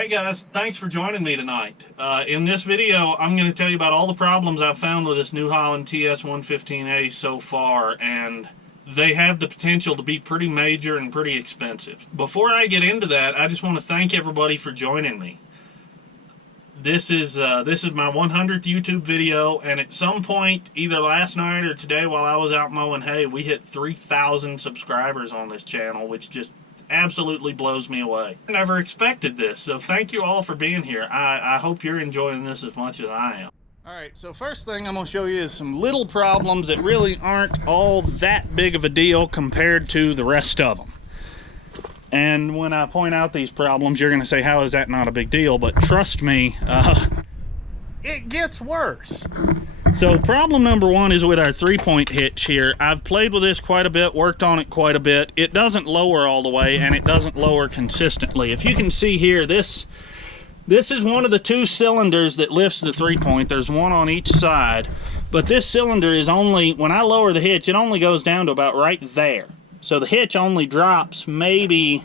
Hey guys, thanks for joining me tonight. In this video, I'm going to tell you about all the problems I've found with this new Holland TS115A so far, and they have the potential to be pretty major and pretty expensive. Before I get into that, I just want to thank everybody for joining me. This is my 100th YouTube video, and at some point, either last night or today while I was out mowing hay, we hit 3,000 subscribers on this channel, which just absolutely blows me away. I never expected this, so thank you all for being here. I hope you're enjoying this as much as I am. Alright, so first thing I'm going to show you is some little problems that really aren't all that big of a deal compared to the rest of them. And when I point out these problems, you're going to say, how is that not a big deal? But trust me, it gets worse. So problem number one is with our 3-point hitch here. I've played with this quite a bit, worked on it quite a bit. It doesn't lower all the way, and it doesn't lower consistently. If you can see here, this is one of the two cylinders that lifts the 3-point. There's one on each side. But this cylinder is only, when I lower the hitch, it only goes down to about right there. So the hitch only drops maybe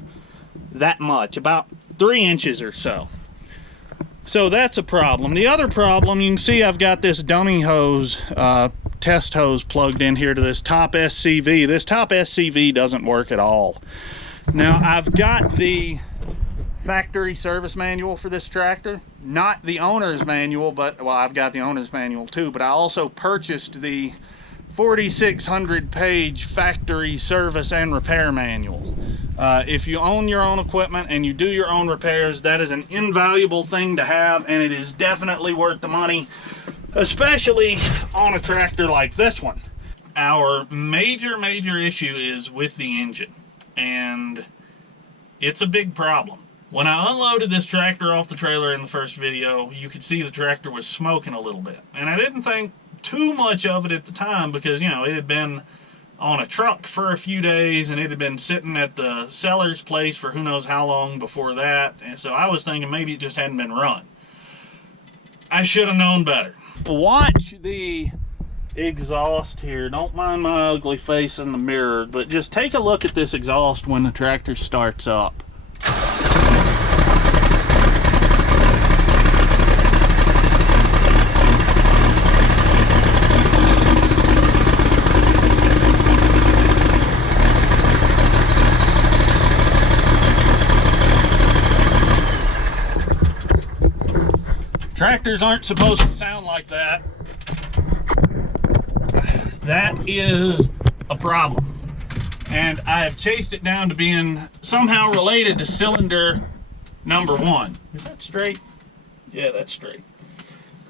that much, about 3 inches or so. So that's a problem. The other problem, you can see I've got this dummy hose, test hose plugged in here to this top SCV. This top SCV doesn't work at all. Now I've got the factory service manual for this tractor, not the owner's manual, but, well, I've got the owner's manual too, but I also purchased the 4,600 page factory service and repair manual. If you own your own equipment and you do your own repairs, that is an invaluable thing to have, and it is definitely worth the money, especially on a tractor like this one. Our major issue is with the engine, and it's a big problem. When I unloaded this tractor off the trailer in the first video, you could see the tractor was smoking a little bit, and I didn't think too much of it at the time because, you know, it had been on a truck for a few days and it had been sitting at the seller's place for who knows how long before that, and so I was thinking maybe it just hadn't been run. I should have known better. Watch the exhaust here. Don't mind my ugly face in the mirror, but just take a look at this exhaust when the tractor starts up. Tractors aren't supposed to sound like that. That is a problem. And I have chased it down to being somehow related to cylinder number 1. Is that straight? Yeah, that's straight.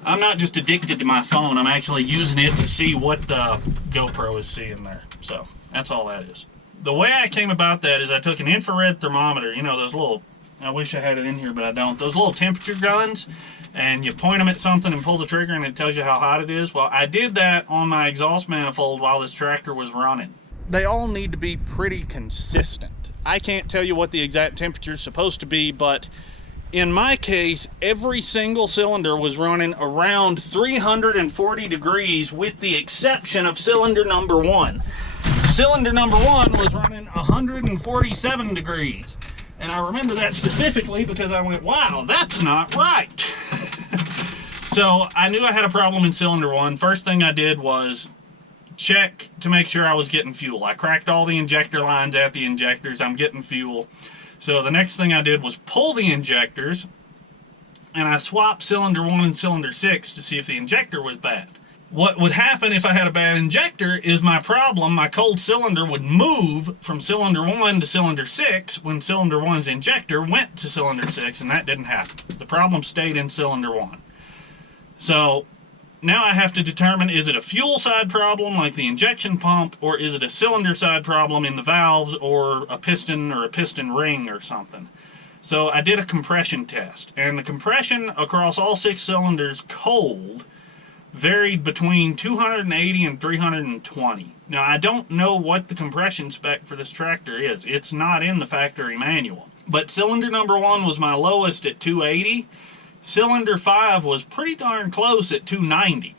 I'm not just addicted to my phone, I'm actually using it to see what the GoPro is seeing there. So, that's all that is. The way I came about that is I took an infrared thermometer, you know, those little, I wish I had it in here, but I don't, those little temperature guns, and you point them at something and pull the trigger and it tells you how hot it is. Well, I did that on my exhaust manifold while this tractor was running. They all need to be pretty consistent. I can't tell you what the exact temperature is supposed to be, but in my case, every single cylinder was running around 340 degrees with the exception of cylinder number 1. Cylinder number 1 was running 147 degrees. And I remember that specifically because I went, wow, that's not right. So I knew I had a problem in cylinder 1. First thing I did was check to make sure I was getting fuel. I cracked all the injector lines at the injectors. I'm getting fuel. So the next thing I did was pull the injectors, and I swapped cylinder 1 and cylinder 6 to see if the injector was bad. What would happen if I had a bad injector is my problem, my cold cylinder would move from cylinder 1 to cylinder 6 when cylinder 1's injector went to cylinder 6, and that didn't happen. The problem stayed in cylinder 1. So now I have to determine, is it a fuel side problem like the injection pump, or is it a cylinder side problem in the valves or a piston ring or something? So I did a compression test, and the compression across all 6 cylinders cold varied between 280 and 320. Now I don't know what the compression spec for this tractor is. It's not in the factory manual. But cylinder number 1 was my lowest at 280. Cylinder 5 was pretty darn close at 290.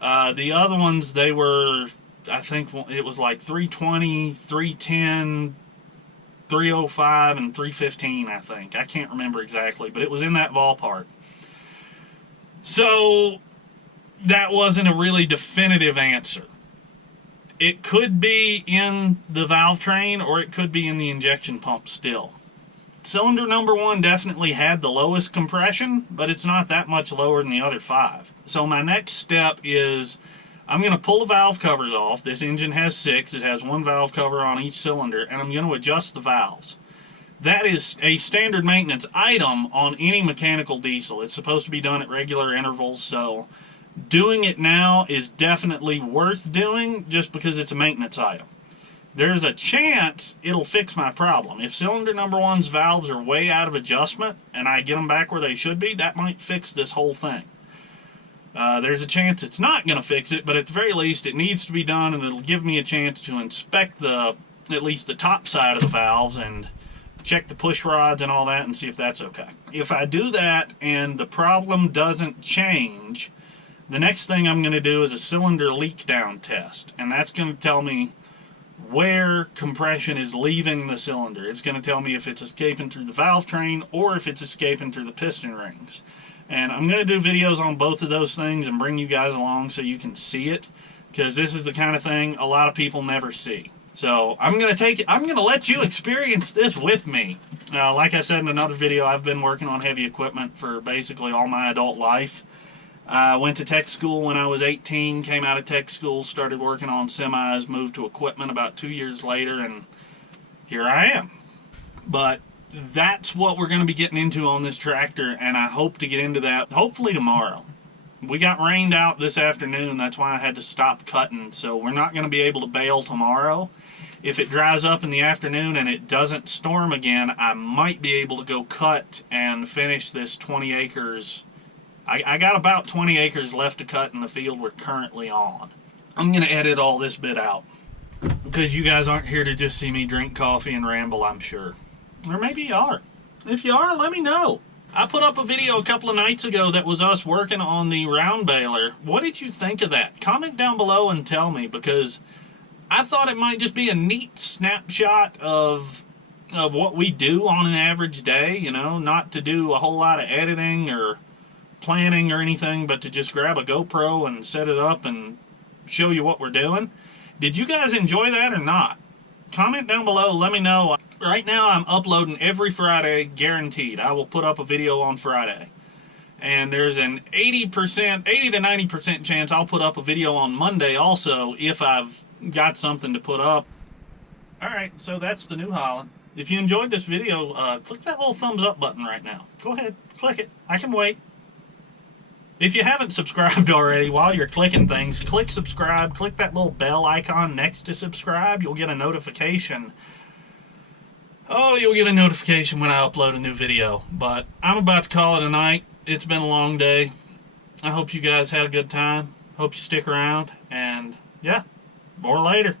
The other ones, they were, I think it was like 320, 310, 305 and 315, I think. I can't remember exactly, but it was in that ballpark. So that wasn't a really definitive answer. It could be in the valve train, or it could be in the injection pump still. Cylinder number 1 definitely had the lowest compression, but it's not that much lower than the other 5. So my next step is I'm going to pull the valve covers off. This engine has 6. It has 1 valve cover on each cylinder, and I'm going to adjust the valves. That is a standard maintenance item on any mechanical diesel. It's supposed to be done at regular intervals, so doing it now is definitely worth doing just because it's a maintenance item. There's a chance it'll fix my problem. If cylinder number 1's valves are way out of adjustment and I get them back where they should be, that might fix this whole thing. There's a chance it's not going to fix it, but at the very least it needs to be done, and it'll give me a chance to inspect at least the top side of the valves and check the push rods and all that and see if that's okay. If I do that and the problem doesn't change, the next thing I'm going to do is a cylinder leak down test, and that's going to tell me where compression is leaving the cylinder. It's going to tell me if it's escaping through the valve train or if it's escaping through the piston rings. And I'm going to do videos on both of those things and bring you guys along so you can see it, because this is the kind of thing a lot of people never see. So I'm going to let you experience this with me. Like I said in another video, I've been working on heavy equipment for basically all my adult life. I went to tech school when I was 18, came out of tech school, started working on semis, moved to equipment about 2 years later, and here I am. But that's what we're going to be getting into on this tractor, and I hope to get into that hopefully tomorrow. We got rained out this afternoon, that's why I had to stop cutting, so we're not going to be able to bale tomorrow. If it dries up in the afternoon and it doesn't storm again, I might be able to go cut and finish this 20 acres. I got about 20 acres left to cut in the field we're currently on. I'm going to edit all this bit out, because you guys aren't here to just see me drink coffee and ramble, I'm sure. Or maybe you are. If you are, let me know. I put up a video a couple of nights ago that was us working on the round baler. What did you think of that? Comment down below and tell me, because I thought it might just be a neat snapshot of what we do on an average day, you know, not to do a whole lot of editing or planning or anything, but to just grab a GoPro and set it up and show you what we're doing. Did you guys enjoy that or not? Comment down below, let me know. Right now I'm uploading every Friday, guaranteed. I will put up a video on Friday. And there's an 80 to 90% chance I'll put up a video on Monday also, if I've got something to put up. Alright, so that's the New Holland. If you enjoyed this video, click that little thumbs up button right now. Go ahead, click it. I can wait. If you haven't subscribed already, while you're clicking things, click subscribe, click that little bell icon next to subscribe. You'll get a notification. Oh, you'll get a notification when I upload a new video. But I'm about to call it a night. It's been a long day. I hope you guys had a good time. Hope you stick around. And yeah, more later.